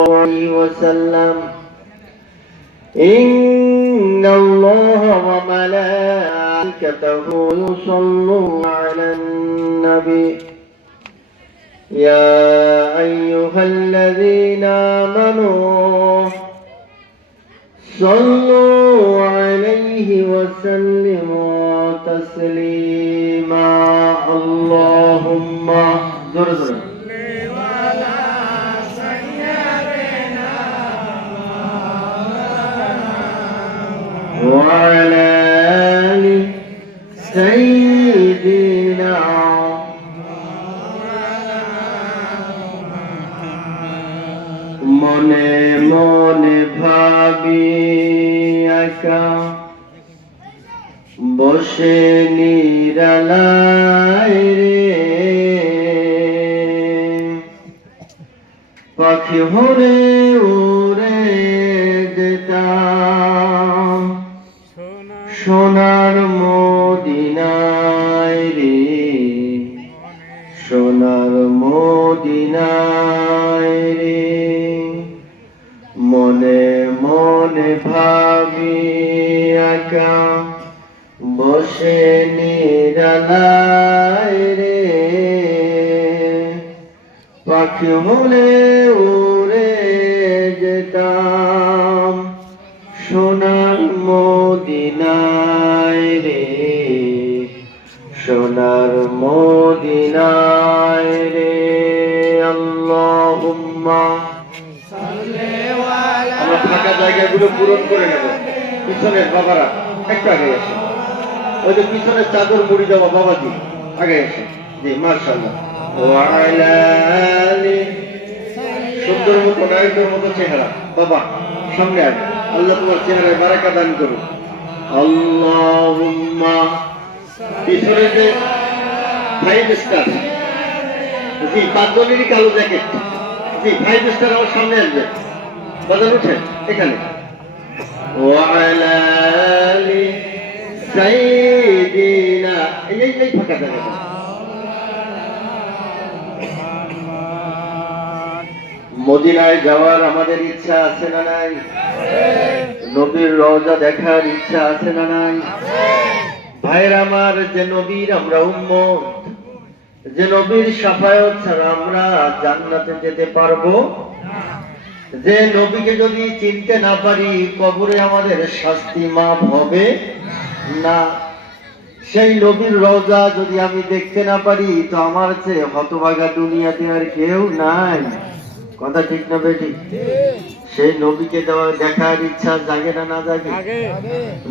عليه وسلم إن الله وملائكته يصلون على النبي يا أيها الذين آمنوا صلوا عليه وسلموا تسليما اللهم زر وعلى آل سيدنا মনে মনে ভাবি একা বসে নিরালায় রে পাখি হরে উড়ে যেতাম সোনার মদিনায় রে সোনার মদিনায় রে মনে মনে ভাবি একা বসে নিরালায় রে পাখি হলে উড়ে যেতাম সোনার মদিনায় রে সোনার মদিনায় রে আল্লাহুম্মা আমরা ফাঁকা জায়গাগুলো পূরণ করে নেব পিছনের বাবারা একটু আগে এসে ওই যে পিছনের চাদর মুড়ি দেওয়া বাবাজি আগে এসে জি মাশাআল্লাহ ওয়ালা আলি সুন্দর মতো নায়কের মতো চেহারা বাবা সামনে আগে আল্লাহ তোমার চেহারায় বারাকা দান করুন আল্লাহুম্মা পিছনে যে 5 স্টার জি পাঁচজনেরই কালো জ্যাকেট জি 5 স্টার আমার সামনে আসবে বাজার উঠে এখানে ওয়ালা আলি সাইয়্যিদিনা এই ফাঁকা জায়গা মদিনায় যাওয়ার আমাদের ইচ্ছা আছে না নাই নবীর রওজা দেখার ইচ্ছা আছে না নাই ভাইরা আমার যে নবীর আমরা উম্মত যে নবীর শাফায়াত ছাড়া আমরা জান্নাতে যেতে পারবো যে নবীকে যদি চিনতে না পারি কবরে আমাদের শাস্তি মাফ হবে না সেই নবীর রওজা যদি আমি দেখতে না পারি তো আমার চেয়ে হতভাগা দুনিয়াতে আর কেউ নাই কথা ঠিক না বেটি সেই নবীকে দেখার ইচ্ছা জাগে না না জাগে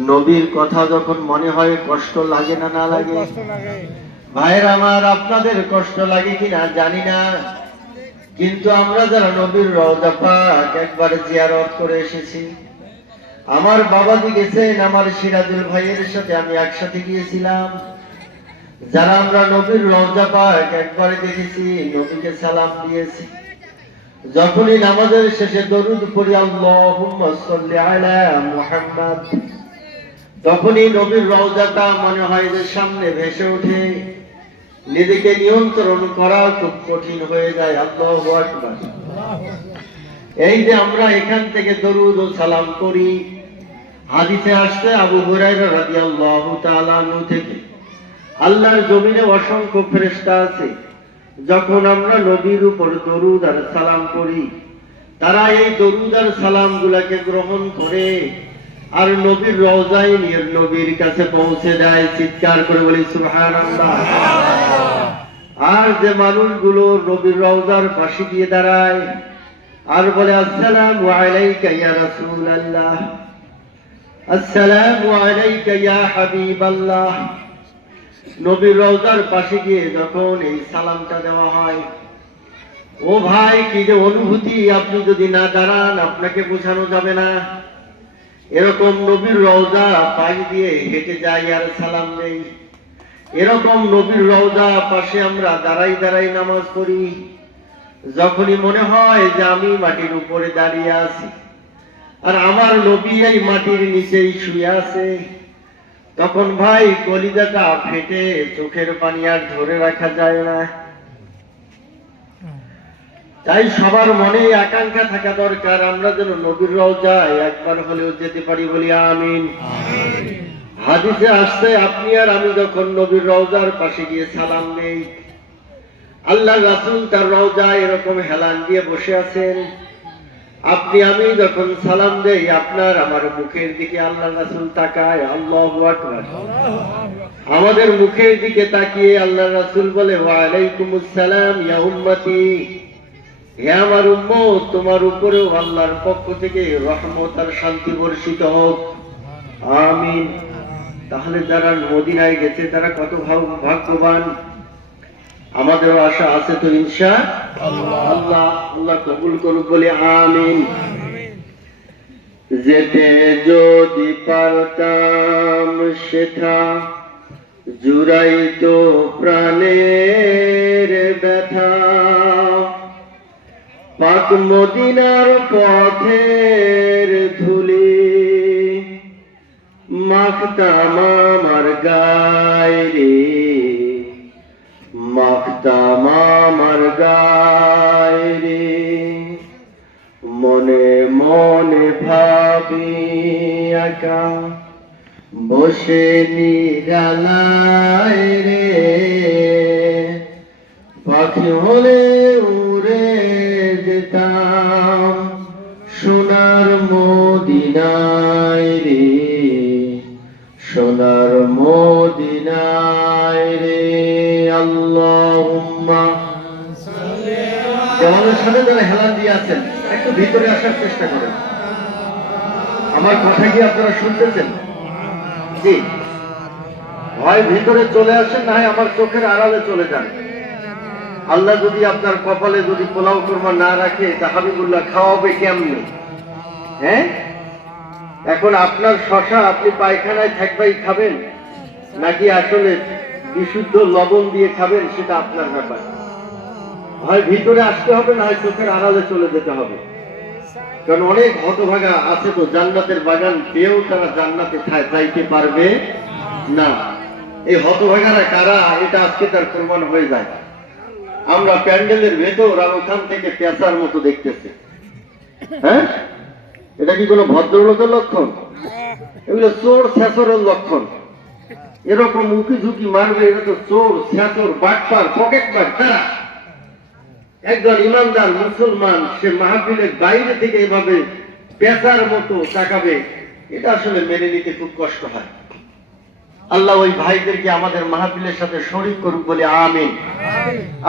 নবীর কথা যখন মনে হয় কষ্ট লাগে না না লাগে ভাইরা আমার আপনাদের কষ্ট লাগে কিনা জানি না কিন্তু আমরা যারা নবীর রওজা পাক একবার জিয়ারত করে এসেছি আমার বাবাজি গেছেন আমার সিরাজুল ভাইয়ের সাথে আমি একসাথে গিয়েছিলাম যারা আমরা নবীর রওজা পাক একবার দেখেছি নবীকে সালাম দিয়েছি যখনই নামাজের শেষে দরুদ পড়ি আল্লাহুম্মা সাল্লি আলা মুহাম্মাদ তখনই নবীর রওজাটা মনে হয় যে সামনে ভেসে ওঠে নিজেকে নিয়ন্ত্রণ করা খুব কঠিন হয়ে যায় আল্লাহু আকবার এই যে আমরা এখান থেকে দরুদ ও সালাম করি হাদিসে আসছে আবু হুরায়রা রাদিয়াল্লাহু তাআলা আনহু থেকে আল্লাহর জমিনে অসংখ্য ফেরেশতা আছে যখন আমরা নবীর উপর দরুদ আর সালাম করি তারা এই দরুদ আর সালাম গুলাকে গ্রহণ করে আর নবীর রওজায় নিয়ে নবীর কাছে পৌঁছে দেয় চিৎকার করে বলি সুবহানাল্লাহ আর যে মানুষগুলো নবীর রওজার পাশে গিয়ে দাঁড়ায় আর বলে আসসালামু আলাইকা ইয়া রাসূলুল্লাহ আসসালামু আলাইকা ইয়া হাবিবাল্লাহ নবীর রওজার পাশে গিয়ে যখন এই সালামটা দেওয়া হয় ও ভাই কি যে অনুভূতি আপনি যদি না দাঁড়ান আপনাকে বোঝানো যাবে না এরকম নবীর রওজা পাশ দিয়ে হেঁটে যাই আর সালাম নেই এরকম নবীর রওজা পাশে আমরা দাঁড়াই দাঁড়াই নামাজ পড়ি যখনই মনে হয় যে আমি মাটির উপরে দাঁড়িয়ে আছি আর আমার নবী এই মাটির নিচেই শুয়ে আছে তখন ভাই কলিজাটা ফেটে চোখের পানি আর ধরে রাখা যায় না তাই সবার মনে আকাঙ্ক্ষা থাকা দরকার আমরা যেন নবীর রওজায় একবার হলেও যেতে পারি, বলি আমিন। হাদিসে আসছে আপনি আর আমি যখন নবীর রওজার পাশে গিয়ে সালাম দেই, আল্লাহ রাসূল তার রওজায় এরকম হেলান দিয়ে বসে আছেন, আপনি আমি যখন সালাম দেই আপনার আমার মুখের দিকে আল্লাহ রাসূল তাকায়, আল্লাহু আকবার। আমাদের মুখের দিকে তাকিয়ে আল্লাহ রাসূল বলে, ওয়া আলাইকুমুস সালাম ইয়া উম্মতি, হে আমার উম্মত, তোমার উপরেও আল্লাহর পক্ষ থেকে রহমত আর শান্তি বর্ষিত হোক, আমিন। তাহলে যারা মদিনায় গেছে তারা কত ভাগ্যবান। আমাদের আশা আছে তো ইনশাআল্লাহ। আল্লাহ কবুল করুক, বলি আমিন। যেতে যদি পারতাম সেথা জুড়াইতো প্রাণের ব্যথা, পাক মদিনার পথের ধুলি মাখতাম আমার গায়ে রে, মাখতাম আমার গায়ে রে। মনে মনে ভাবি একা বসে নিরালায় রে, পাখি হলে উড়ে যেতাম সোনার মদিনায় রে, সোনার মদিনায় রে। আল্লাহুম্মা আমাদের সাথে যারা হেলান দিয়ে আছেন একটু ভিতরে আসার চেষ্টা করেন। আমার কথা কি আপনারা শুনতেছেন? জি, হয় ভিতরে চলে আসেন, না হয় আমার চোখের আড়ালে চলে যান। আল্লাহ যদি আপনার কপালে যদি পোলাও কোরমা না রাখে তা হাবিবুল্লাহ খাওয়াবে কেমনে? হ্যাঁ, এখন আপনার শশা আপনি পায়খানায় থাকবেই খাবেন, নাকি আসলে বিশুদ্ধ লবণ দিয়ে খাবেন, সেটা আপনার ব্যাপার। হয় ভিতরে আসতে হবে, না হয় চোখের আড়ালে চলে যেতে হবে। কারণ অনেক হতভাগা আছে তো জান্নাতের বাগান পেয়েও তারা জান্নাতে যাইতে পারবে না। এই হতভাগারা কারা, এটা আজকে তার প্রমাণ হয়ে যায়। আমরা প্যান্ডেলের ভেতর আর ওখান থেকে পেঁচার মতো দেখতেছি। হ্যাঁ, এটা কি কোনো ভদ্রলোকের লক্ষণ? এগুলো চোর ছেঁচরের লক্ষণ। এরকম উকি ঝুঁকি মারবে, এটা তো চোর ছেঁচর বাটপার পকেটমার। তারা একজন ইমানদার মুসলমান সে মাহফিলের বাইরে থেকে এভাবে পেঁচার মতো তাকাবে, এটা আসলে মেনে নিতে খুব কষ্ট হয়। আল্লাহ ওই ভাইদেরকে আমাদের মাহফিলের সাথে শরীক করুক, বলে আমিন।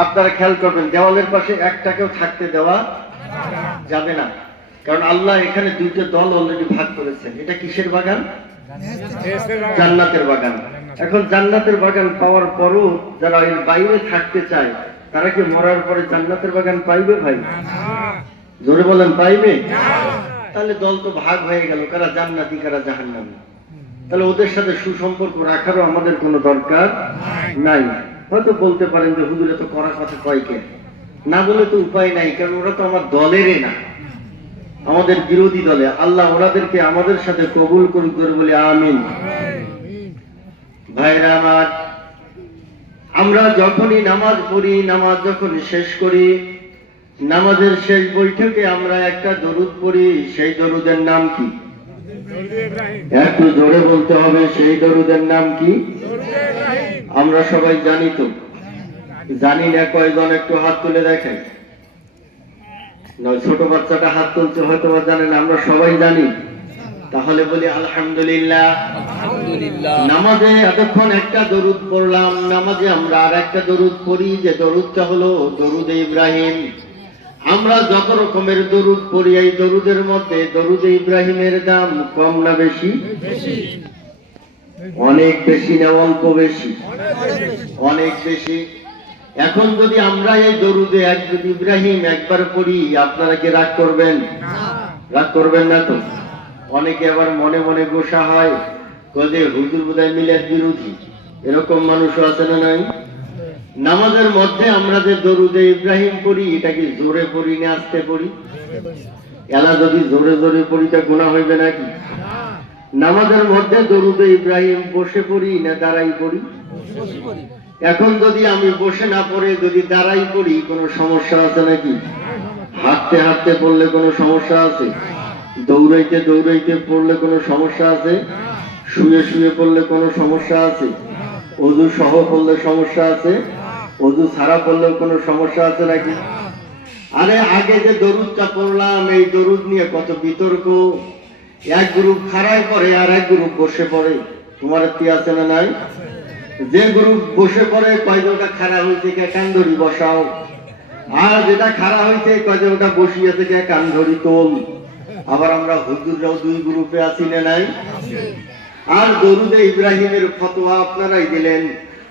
আপনারা খেয়াল করবেন, দেওয়ালের পাশে একটাকেও থাকতে দেওয়া যাবে না, কারণ আল্লাহ এখানে দুইটা দল অলরেডি ভাগ করেছেন। এটা কিসের বাগান? জান্নাতের বাগান। এখন জান্নাতের বাগান পাওয়ার পরও যারা এর বাইরে থাকতে চায়, তারা কি মরার পরে জান্নাতের বাগান পাইবে? ভাই জোরে বলেন, পাইবে? তাহলে দল তো ভাগ হয়ে গেল, কারা জান্নাতি কারা জাহান্নামী। তাহলে ওদের সাথে সুসম্পর্ক রাখারও আমাদের কোনো দরকার নাই। হয়তো বলতে পারেন যে হুজুরে তো করার কথা কয়কে, না বলে তো উপায় নাই, কারণ ওরা তো আমার দলেরই না, আমাদের বিরোধী দলে। আল্লাহ ওনাদেরকে আমাদের সাথে কবুল করুক, করে বলে আমিন। ভাইরা আমার, আমরা যখনই নামাজ পড়ি, নামাজ যখন শেষ করি, নামাজের শেষ বৈঠকে আমরা একটা দরুদ পড়ি। সেই দরুদের নাম কি? একটু জোরে বলতে হবে, সেই দরুদের নাম কি? আমরা সবাই জানি তো? জানি না কয়জন? একটু হাত তুলে দেখেন। ছোট বাচ্চাটা হাত তুলছে, হয়তো জানেন, আমরা সবাই জানি। তাহলে বলি আলহামদুলিল্লাহ। নামাজে এতক্ষণ একটা দরুদ পড়লাম, নামাজে আমরা আর একটা দরুদ পড়ি, যে দরুদটা হলো দরুদে ইব্রাহিম। আমরা যত রকমের দরুদ পড়ি, এই দরুদের মধ্যে দরুদে ইব্রাহিমের দাম কম না বেশি? অনেক বেশি না অল্প বেশি? অনেক বেশি। এখন যদি আমরা এই দরুদে একবার ইব্রাহিম একবার পড়ি, আপনারা কি রাগ করবেন? রাগ করবেন না তো? অনেকে আবার মনে মনে গোসা হয়, যে হুজুর বোধহয় মিলাদ বিরোধী। এরকম মানুষও আছে না নাই? নামাজের মধ্যে আমরা যে দরুদে ইব্রাহিম পড়ি, এটা কি জোরে পড়ি না আস্তে পড়ি? এলা যদি জোরে জোরে পড়ি তা গুনাহ হইবে নাকি? নামাজের মধ্যে দরুদে ইব্রাহিম বসে পড়ি না দাঁড়াই পড়ি? এখন যদি আমি বসে না পড়ে যদি দাঁড়াই পড়ি, কোনো সমস্যা আছে নাকি? হাঁটতে হাঁটতে পড়লে কোনো সমস্যা আছে? দৌড়াইতে দৌড়াইতে পড়লে কোনো সমস্যা আছে? শুয়ে শুয়ে পড়লে কোনো সমস্যা আছে? অজু সহ পড়লে সমস্যা আছে? অজু ছাড়া পড়লেও কোনো সমস্যা আছে নাকি? আরে আগে যে দরুদটা পড়লাম, এই দরুদ নিয়ে কত বিতর্ক। এক গ্রুপ খাড়ায় পড়ে আর এক গ্রুপ বসে পড়ে। তোমার কি আছে না নাই? যে গ্রুপ বসে পড়ে কয় যে ওটা খাড়া হয়েছে কে কান ধরি বসাও, আর যেটা খাড়া হয়েছে কয় যে ওটা বসিয়েছে কে কান ধরি তোল। আবার আমরা হুজুররাও দুই গ্রুপে আছি না নাই? আর দরুদে ইব্রাহিমের ফতোয়া আপনারাই দিলেন।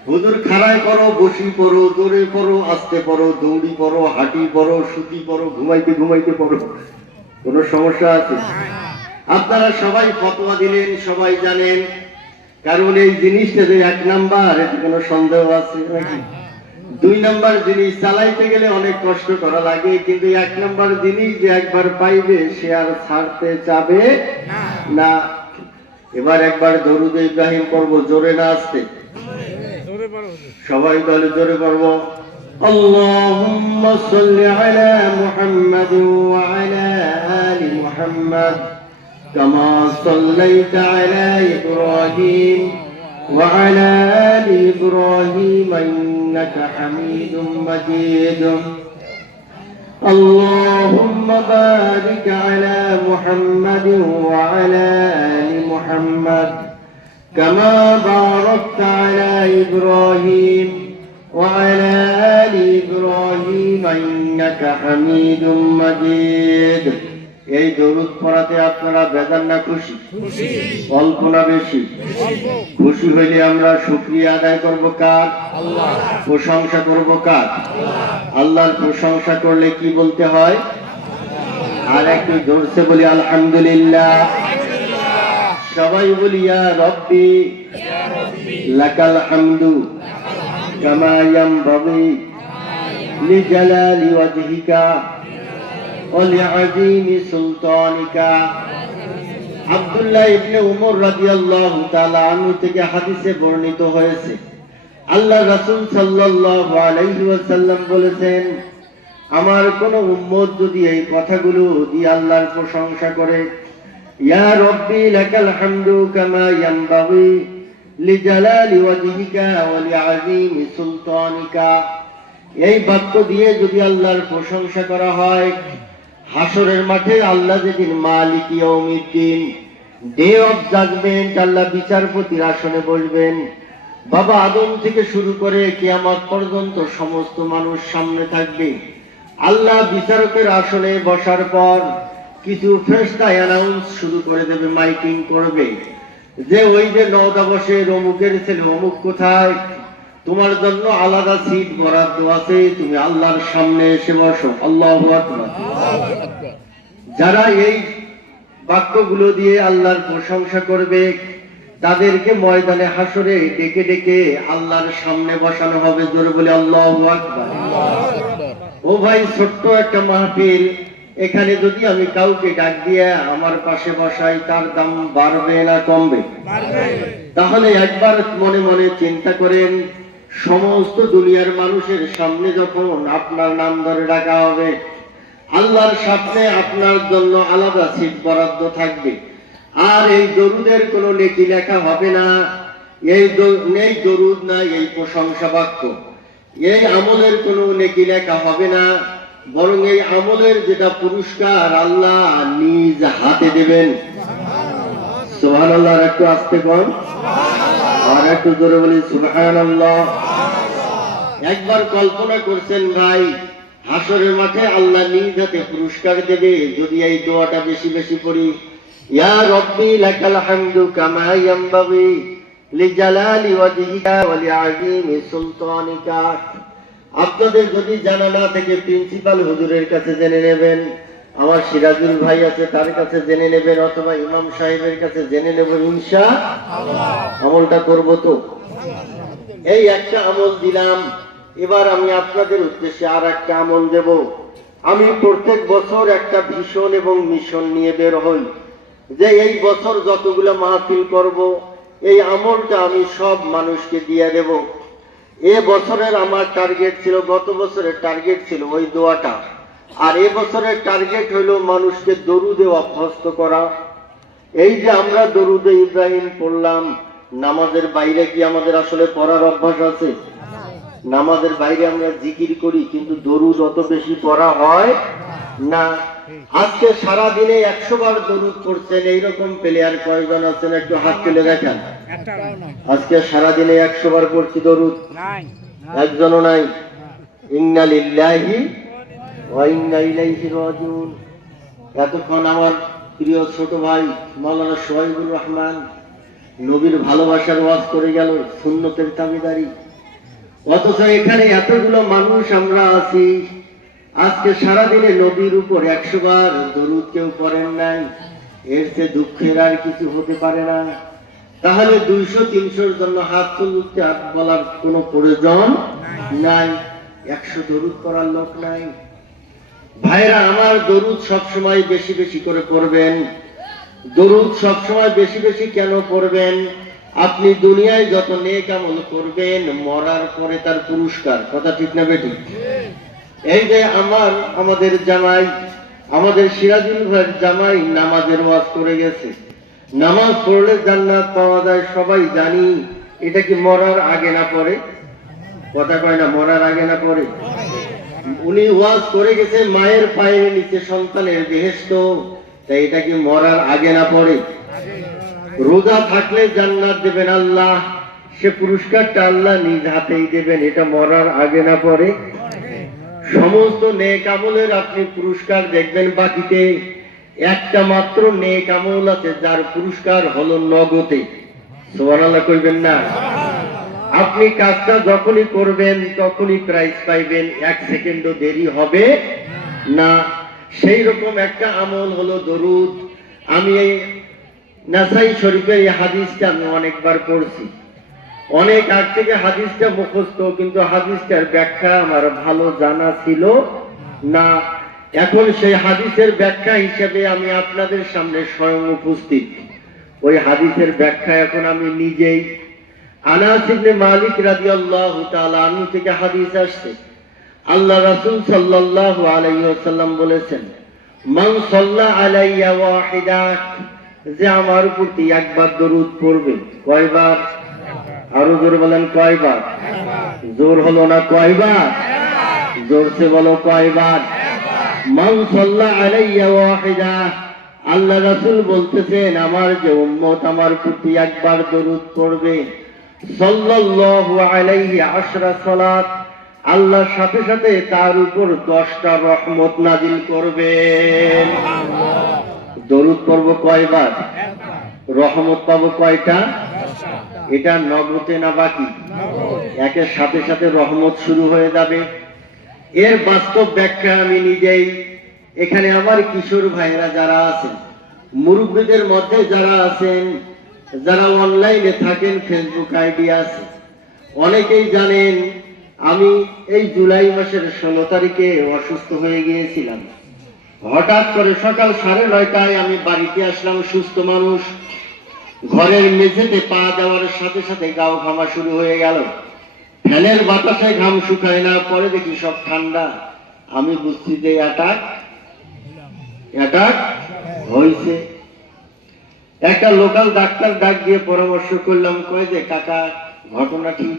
হুজুর খাড়ায় পড়ো, বসি পড়ো, দৌড়ে পড়ো, আস্তে পড়ো, দৌড়ি পড়ো, হাঁটি পড়ো, সুতি পড়ো, ঘুমাইতে ঘুমাইতে পড়ো, কোনো সমস্যা আছে? আপনারা সবাই ফতোয়া দিলেন, সবাই জানেন। কারণ এই জিনিসটা যে এক নাম্বার, এতে কোনো সন্দেহ আছে নাকি? দুই নাম্বার জিনিস চালাইতে গেলে অনেক কষ্ট করা লাগে, কিন্তু এক নাম্বার জিনিস যে একবার পাইবে সে আর ছাড়তে চাবে না। এবার একবার দরুদে ইব্রাহিম পড়বো, জোরে না আসতে? সবাই তাহলে জোরে পড়বো। আল্লাহুম্মা সাল্লি আলা মুহাম্মাদ ওয়া আলা আলি মুহাম্মাদ কামা সাল্লাইতা আলা ইব্রাহিম ওয়া আলা আলি ইব্রাহিম ইন্নাকা হামিদুম মাজিদ। اللهم بارك على محمد وعلى آل محمد كما باركت على إبراهيم وعلى آل إبراهيم إنك حميد مجيد। এই দরুদ পড়াতে আপনারা বেজার না খুশি? অল্প না বেশি? খুশি হইলে আমরা শুকরিয়া আদায় করব কার? আল্লাহ। প্রশংসা করব কার? আল্লাহর প্রশংসা করলে কি বলতে হয়? আর একটু জোরসে বলি আলহামদুলিল্লাহ। সবাই বলি ইয়া রব্বি লাকাল হামদু কামা ইয়ানবাগি লিজালালি ওয়াজহিকা ওয়া লিআযীমি সুলতানিকা। আব্দুল্লাহ ইবনে উমর রাদিয়াল্লাহু তাআলা আনহু থেকে হাদিসে বর্ণিত হয়েছে, আল্লাহ রাসূল সাল্লাল্লাহু আলাইহি ওয়াসাল্লাম বলেছেন, আমার কোন উম্মত যদি এই কথাগুলো দিয়ে আল্লাহর প্রশংসা করে, ইয়া রব্বি লাকাল হামদু কামা ইয়ানবাগি লিজালালি ওয়াজহিকা ওয়া লিআযীমি সুলতানিকা, এই বাক্য দিয়ে যদি আল্লাহর প্রশংসা করা হয়, হাসরের মাঠে আল্লাহ যেদিন মালিক ইয়াউমিদ্দিন, ডে অফ জাজমেন্ট, আল্লাহ বিচারপতির আসনে বসবেন। বাবা আদম থেকে শুরু করে কিয়ামত পর্যন্ত সমস্ত মানুষ সামনে থাকবে। আল্লাহ বিচারকের আসনে বসার পর কিছু ফেরেশতা অ্যানাউন্স শুরু করে দেবে, মাইকিং করবে যে ওই যে নওদা বসে অমুকের ছেলে অমুক কোথায়, তোমার জন্য আলাদা সিট বরাদ্দ আছে, তুমি আল্লাহর সামনে এসে বসো। আল্লাহু আকবার। যারা এই বাক্যগুলো দিয়ে আল্লাহর প্রশংসা করবে তাদেরকে ময়দানে হাসরে ডেকে ডেকে আল্লাহর সামনে বসানো হবে। জোরে বলে আল্লাহু আকবার। ও ভাই, ছোট্ট একটা মাহফিল, এখানে যদি আমি কাউকে ডাক দিয়ে আমার পাশে বসাই, তার দাম বাড়বে না কমবে? তাহলে একবার মনে মনে চিন্তা করেন, সমস্ত দুনিয়ার মানুষের সামনে যখন আপনার নাম ধরে ডাকা হবে, আল্লাহর সামনে আপনার জন্য আলাদা সিট বরাদ্দ থাকবে, আর এই দরুদের কোনো নেকি লেখা হবে না। এই দরুদ না, এই প্রশংসা বাক্য, এই আমলের কোনো নেকি লেখা হবে না, বরং এই আমলের যেটা পুরস্কার আল্লাহ নিজ হাতে দেবেন। সুবহানাল্লাহ। একটু আস্তে কর, আর একটু জোরে বলি সুবহানাল্লাহ। একবার কল্পনা করছেন ভাই, হাসরের মাঠে আল্লাহ নিজ হাতে পুরস্কার দেবে যদি এই দোয়াটা বেশি বেশি পড়ি, ইয়া রব্বি লাকাল হামদু কামা ইয়ানবাগি লিজালালি ওয়াজহিকা ওয়া লিআযীমি সুলতানিকা। আপনাদের যদি জানা না থেকে প্রিন্সিপাল হুজুরের কাছে জেনে নেবেন, আমার সিরাজুল ভাই আছে তার কাছে জেনে নেবেন, অথবা ইমাম সাহেবের কাছে জেনে নেব, ইনশাআল্লাহ আমলটা করব। তো এই একটা আমল দিলাম, এবার আমি আপনাদের উদ্দেশ্যে আর একটা আমল দেব। আমি প্রত্যেক বছর একটা ভিশন এবং মিশন নিয়ে বের হই যে এই বছর যতগুলো মাহফিল করব, এই আমলটা আমি সব মানুষকে দিয়ে দেব। এ বছরের আমার টার্গেট ছিল, গত বছরের টার্গেট ছিল ওই দোয়াটা, আর এবছরের টার্গেট হলো মানুষকে দরুদে অভ্যস্ত করা। এই যে আমরা দরুদে ইব্রাহিম পড়লাম, নামাজের বাইরে কি আমাদের আসলে পড়ার অভ্যাস আছে? নামাজের বাইরে আমরা জিকির করি, কিন্তু দরুদ অত বেশি পড়া হয় না। আজকে সারা দিনে 100 বার দরুদ পড়ছেন এইরকম প্লেয়ার কয়জন আছেন? একটু হাত তুলে দেখান। আজকে সারা দিনে 100 বার পড়ছি দরুদ? একজনও নাই। ইন্না লিল্লাহি ওয়া ইন্না ইলাইহি রাজিউন। এতক্ষণ আমার প্রিয় ছোট ভাই মাওলানা সোহাইবুর রহমান নবীর ভালোবাসার ওয়াজ করে গেল, সুন্নতের দাবিদারি। অথচ এখানে এতগুলো মানুষ আমরা আছি, আজকে সারাদিনে নবীর উপর 100 বার দরুদ কেউ পড়েন নাই। এর চেয়ে দুঃখের আর কিছু হতে পারে না। তাহলে 200-300-র জন্য হাত তুলতে হাত বলার কোনো প্রয়োজন নাই। 100 দরুদ পড়ার লোক নাই। ভাইরা আমার, দরুদ সবসময় বেশি বেশি করে পড়বেন। দরুদ সবসময় বেশি বেশি কেন পড়বেন? আপনি দুনিয়ায় যত নেক আমল করবেন, মরার পরে তার পুরস্কার। কথা ঠিক না বেঠিক? এই যে আমাদের জামাই, আমাদের সিরাজুল ভাইয়ের জামাই নামাজের ওয়াজ করে গেছে। নামাজ পড়লে জান্নাত পাওয়া যায় সবাই জানি। এটা কি মরার আগে না পরে? কথা কয় না, মরার আগে না পরে? উনি ওয়াজ করে গেছে মায়ের পায়ের নিচে সন্তানের বেহেশত, তাই এটা কি মরার আগে না পরে? রোজা থাকলে জান্নাত দেবেন আল্লাহ, সে পুরস্কারটা আল্লাহ নিজ হাতেই দেবেন, এটা মরার আগে না পরে? সমস্ত নেক আমলের আপনি পুরস্কার দেখবেন, বাকিতে একটা মাত্র নেক আমল আছে যার পুরস্কার হলো নগদে। সুবহানাল্লাহ কইবেন না? আপনি কাজটা যখনই করবেন তখনই প্রাইজ পাইবেন, 1 সেকেন্ডও দেরি হবে না। সেই রকম একটা আমল হলো দরুদ। আমি এই নাসাই শরীফের এই হাদিসটা আমি অনেকবার পড়ছি, অনেক আগ থেকে হাদিসটা মুখস্থ, কিন্তু হাদিসটার ব্যাখ্যা আমার ভালো জানা ছিল না। এখন সেই হাদিসের ব্যাখ্যা হিসেবে আমি আপনাদের সামনে স্বয়ং উপস্থিত। ওই হাদিসের ব্যাখ্যা এখন আমি নিজেই। আনাস ইবনে মালিক রাদিয়াল্লাহু তাআলা আনহু থেকে হাদিস আসছে, আল্লাহ রাসূল সাল্লাল্লাহু আলাইহি ওয়াসাল্লাম বলেছেন, মান সাল্লা আলাইয়া ওয়াহিদা, যে আমার প্রতি একবার দরুদ পড়বে। কয়বার? আরো জোরে বলেন, কয়বার? জোর হলো না, কয়বার? জোরসে বলো, কয়বার? মান সাল্লা আলাইয়া ওয়াহিদা, আল্লাহ রাসূল বলতেছেন আমার যে উম্মত আমার প্রতি একবার দরুদ পড়বে, সাল্লাল্লাহু আলাইহি 10 সালাত, আল্লাহ সাথে সাথে তার উপর 10টা রহমত নাজিল করবেন। দরুদ পড়ব কয়বার? রহমত পাবো কয়টা? এটা নগদে না বাকি? একের সাথে সাথে রহমত শুরু হয়ে যাবে। এর বাস্তব ব্যাখ্যা আমি নিজেই। এখানে আমার কিশোর ভাইরা যারা আছেন, মুরব্বীদের মধ্যে যারা আছেন, যারা অনলাইনে থাকেন, ফেসবুক আইডি আছে, অনেকেই জানেন আমি এই জুলাই মাসের 16 তারিখে অসুস্থ হয়ে গিয়েছিলাম। হঠাৎ করে সকাল 9:30টায় আমি বাড়িতে আসলাম, সুস্থ মানুষ। ঘরের মেঝেতে পা দেওয়ার সাথে সাথে গাও ঘামা শুরু হয়ে গেল। ফ্যানের বাতাসে ঘাম শুকায় না, পরে দেখি সব ঠান্ডা। আমি বুঝছি যে অ্যাটাক হয়েছে। একটা লোকাল ডাক্তার ডাক দিয়ে পরামর্শ করলাম, কয়ে যে কাকা ঘটনা ঠিক।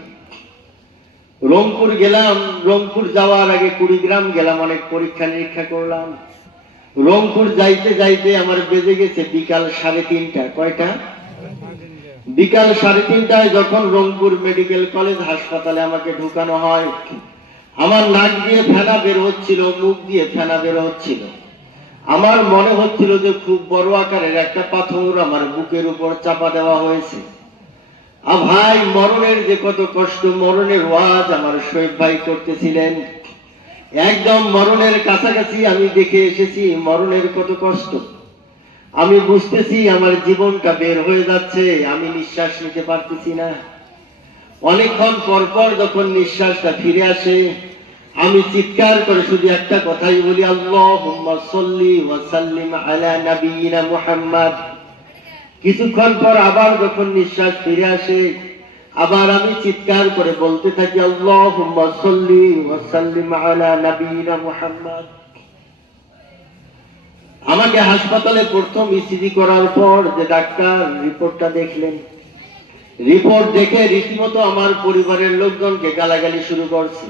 রংপুর গেলাম, রংপুর যাওয়ার আগে কুড়িগ্রাম গেলাম, অনেক পরীক্ষা নিরীক্ষা করলাম। রংপুর যাইতে যাইতে আমার বেজে গেছে বিকাল 3:30। কয়টা? বিকাল 3:30টায় যখন রংপুর মেডিকেল কলেজ হাসপাতালে আমাকে ঢুকানো হয়, আমার নাক দিয়ে ফেনা বের হচ্ছিল, মুখ দিয়ে ফেনা বের হচ্ছিল। আমার মনে হচ্ছিল যে খুব বড় আকারের একটা পাথর আমার বুকের উপর চাপা দেওয়া হয়েছে। ভাই, মরণের যে কত কষ্ট, মরণের ওয়াজ আমার শোয়েব ভাই করতেছিলেন। একদম মরণের কাছাকাছি আমি দেখে এসেছি মরণের কত কষ্ট। আমি বুঝতেছি আমার জীবনটা বের হয়ে যাচ্ছে, আমি নিঃশ্বাস নিতে পারতেছি না। অনেকক্ষণ পর পর যখন নিঃশ্বাসটা ফিরে আসে, আমি চিৎকার করে শুধু একটা কথাই বলি, আল্লাহুম্মা সাল্লি ওয়া সাল্লিম আলা নাবিয়িনা মুহাম্মদ। কিছুক্ষণ পর আবার যখন নিঃশ্বাস ফিরে আসে, আবার আমি চিৎকার করে বলতে থাকি, আল্লাহুম্মা সাল্লি ওয়া সাল্লিম আলা নাবিয়িনা মুহাম্মদ। আমাকে হাসপাতালে প্রথম ইসিজি করার পর যে ডাক্তার রিপোর্টটা দেখলেন, রিপোর্ট দেখে রীতিমতো আমার পরিবারের লোকজনকে গালাগালি শুরু করছে।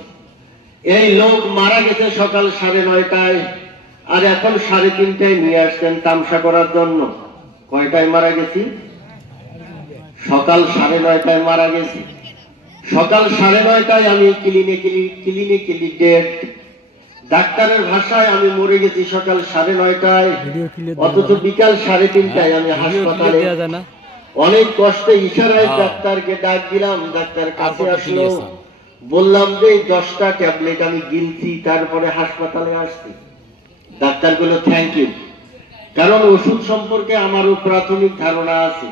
এই লোক মারা গেছে সকাল 9:30টায়, আর এখন 3:30টায় নিয়ে আসছেন তামসা করার জন্য। কয়টায় মারা গেছি? সকাল 9:30টায় মারা গেছি। সকাল 9:30টায় আমি ক্লিনিক্যালি ডেড। ডাক্তারের ভাষায় আমি মরে গেছি সকাল 9:30টায়, অথচ বিকাল 3:30টায় আমি হাসপাতালে। অনেক কষ্টে ইশারায় ডাক্তারকে ডাক দিলাম, ডাক্তার কাছে আসলো। বললাম যে 10টা ট্যাবলেট আমি গিলছি, তারপরে হাসপাতালে আসছি। ডাক্তার বলল থ্যাংক ইউ, কারণ ওষুধ সম্পর্কে আমারও প্রাথমিক ধারণা আছে।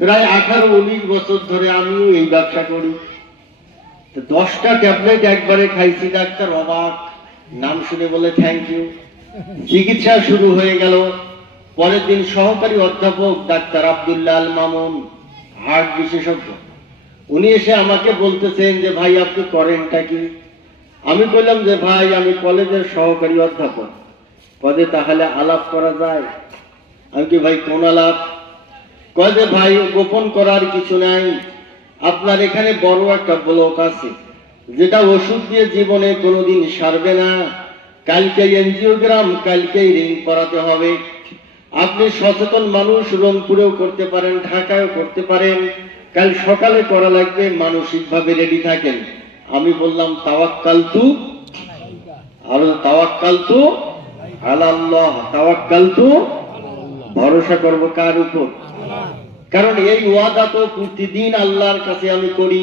প্রায় 18-19 বছর ধরে আমিও এই ব্যবসা করি। 10টা ট্যাবলেট একবারে খাইছি। ডাক্তার অবাক, নাম শুনে বলে থ্যাংক ইউ। চিকিৎসা শুরু হয়ে গেল। পরের দিন সহকারী অধ্যাপক ডাক্তার আব্দুল্লাহ আল মামুন, হার্ট বিশেষজ্ঞ, উনি এসে আমাকে বলতেছেন যে ভাই আপনি করেনটা কি? আমি বললাম যে ভাই আমি কলেজের সহকারী অধ্যাপক। পদে তাহলে আলাপ করা যায়? আমি কি ভাই কোন আলাপ? কয় যে ভাই গোপন করার কিছু নাই, আপনার এখানে বড় একটা ব্লক আছে যেটা ওষুধ দিয়ে জীবনে কোনোদিন সারবে না। কালকে এনজিওগ্রাম, কালকে রিং করাতে হবে। আপনি সচেতন মানুষ, রংপুরেও করতে পারেন, ঢাকায়ও করতে পারেন। কাল সকালে করা লাগবে, মানসিকভাবে রেডি থাকেন। আমি বললাম তাওয়াক্কালতু, আর তাওয়াক্কালতু আলাল্লাহ, তাওয়াক্কালতু, ভরসা করব কার উপর? কারণ এই ওয়াদা তো প্রতিদিন আল্লাহর কাছে আমি করি।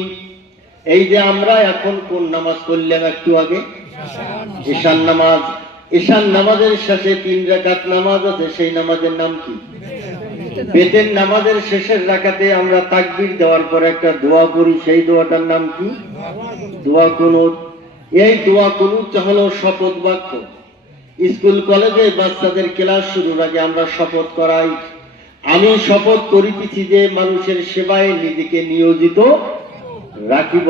এই যে আমরা এখন কোন নামাজ পড়লাম একটু আগে? ঈশান নামাজ। ঈশান নামাজের শেষে 3 রাকাত নামাজ আছে, সেই নামাজের নাম কি? বেতের নামাজের শেষের রাকাতে আমরা তাকবীর দেওয়ার পর একটা দোয়া করি, সেই দোয়াটার নাম কি? দোয়া কুনুত। এই দোয়া কুনুত হলো শপথ বাক্য। স্কুল কলেজে বাচ্চাদের ক্লাস শুরুর আগে আমরা শপথ করাই। আমি শপথ করিতেছি যে মানুষের সেবায় নিজেকে নিয়োজিত রাখিব।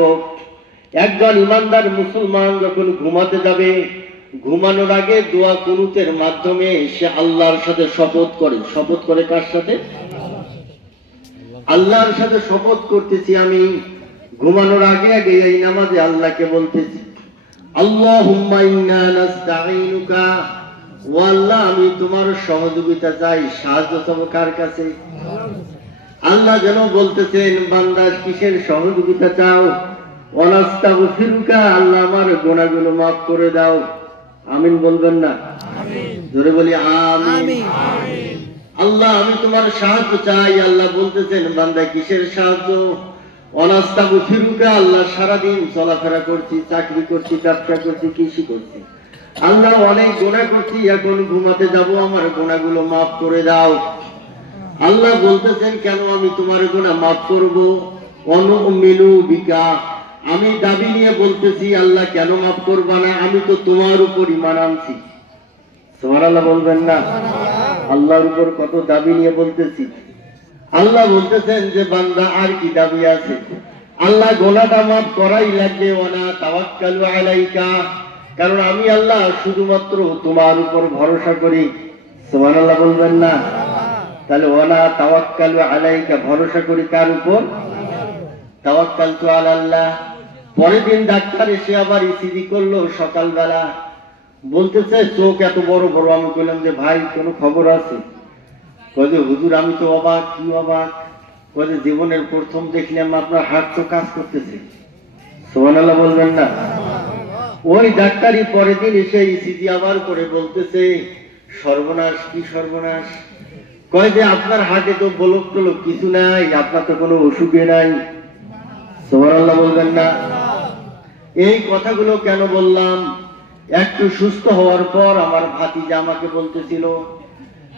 একজন ইমানদার মুসলমান যখন ঘুমাতে যাবে, ঘুমানোর আগে দোয়া কুনুতের মাধ্যমে সে আল্লাহর সাথে শপথ করে। শপথ করে কার সাথে? আল্লাহর সাথে শপথ করতেছি আমি। ঘুমানোর আগে আগে এই নামাজে আল্লাহকে বলতেছি আল্লাহুম্মা ইন্না নাস্তাঈনুকা, ও আল্লাহ আমি তোমার সহযোগিতা চাই। সাহায্য চাবো কার কাছে? আল্লাহ যেন বলতেছেন বান্দা কিসের সহযোগিতা চাও? ওয়ানাস্তাগফিরুকা, আল্লাহ আমার গুনাহগুলো মাফ করে দাও। আমিন বলবেন না? জোরে বলি আমিন। আল্লাহ আমি তোমার সাহায্য চাই। আল্লাহ বলতেছেন বান্দা কিসের সাহায্য? ওয়ানাস্তাগফিরুকা, আল্লাহ সারাদিন চলাফেরা করছি, চাকরি করছি, ব্যবসা করছি, কৃষি করছি, আল্লাহ অনেক গুনাহ করছি, এখন ঘুমাতে যাব, আমার গুনাহগুলো মাফ করে দাও। আল্লাহ বলতেছেন কেন আমি তোমার গুনাহ মাফ করব? অনুমিনু বিকা, আমি দাবি নিয়ে বলতেছি আল্লাহ কেন মাফ করবা না? আমি তো তোমার উপর ঈমান আনছি। সুবহানাল্লাহ বলবেন না? আল্লাহর উপর কত দাবি নিয়ে বলতেছি। আল্লাহ বলতেছেন যে বান্দা আর কি দাবি আছে? আল্লাহ গুনাহটা মাফ করাই লাগবে। ওয়ানা তাওয়াক্কালু আলাইকা, কারণ আমি আল্লাহ শুধুমাত্র তোমার উপর ভরসা করি। সুবহানাল্লাহ বলবেন না? তাহলে ওয়ালা তাওয়াক্কালু আলাইকা, ভরসা করি কার উপর? তাওয়াক্কালতু আলাল্লাহ। পরের দিন ডাক্তার এসে আবার ইসিজি করলো সকালবেলা। বলতেছে চোখ এত বড় বড়। আমি বললাম যে ভাই কোনো খবর আছে? কয় যে হুজুর আমি তো অবাক। কি অবাক? কয় যে জীবনের প্রথম দেখলাম আপনার হাত তো কাজ করতেছে। সুবহানাল্লাহ বলবেন না? ওই ডাক্তারই পরের দিন এসে ইসিজি আবার করে বলতেছে সর্বনাশ। কি সর্বনাশ? কয় যে আপনার হাতে তো বলক টলক কিছু নাই, আপনার তো কোনো অসুখে নাই। সুবহানাল্লাহ বলবেন না? এই কথাগুলো কেন বললাম? একটু সুস্থ হওয়ার পর আমার ভাতিজা আমাকে বলতেছিল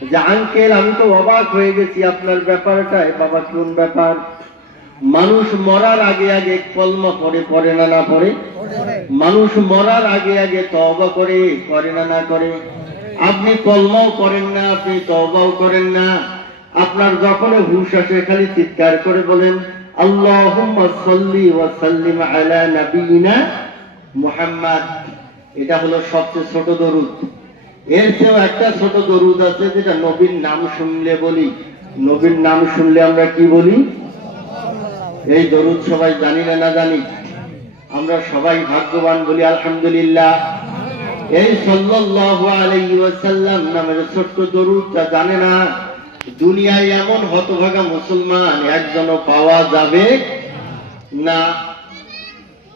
যে আঙ্কেল আমি তো অবাক হয়ে গেছি আপনার ব্যাপারটায়। বাবা কোন ব্যাপার? মানুষ মরার আগে আগে কলমা পড়ে, পড়ে না না পড়ে? মানুষ মরার আগে আগে তওবা করে, করে না না করে? আপনি কলমাও করেন না, আপনি তওবাও করেন না। আপনার যখন হুঁশ আসে খালি চিৎকার করে বলেন আল্লাহুম্মা সাল্লি ওয়া সাল্লিম আলা নাবিয়িনা মুহাম্মদ। এটা হলো সবচেয়ে ছোট দরুদ। এর চেয়েও একটা ছোট দরুদ আছে যেটা নবীর নাম শুনলে বলি। নবীর নাম শুনলে আমরা কি বলি? এই দরুদ সবাই জানি না জানি? আমরা সবাই ভাগ্যবান বলি আলহামদুলিল্লাহ। এই সাল্লাল্লাহু আলাইহি ওয়াসাল্লাম নামের ছোট্ট দরুদটা জানে না, দুনিয়ায় এমন হতভাগা মুসলমান একজনও পাওয়া যাবে না।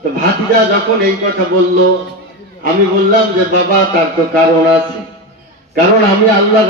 তো ভাতিজা যখন এই কথা বলল, আমি বললাম যে বাবা তার তো কারণ আছে, কারণ আমি আল্লাহ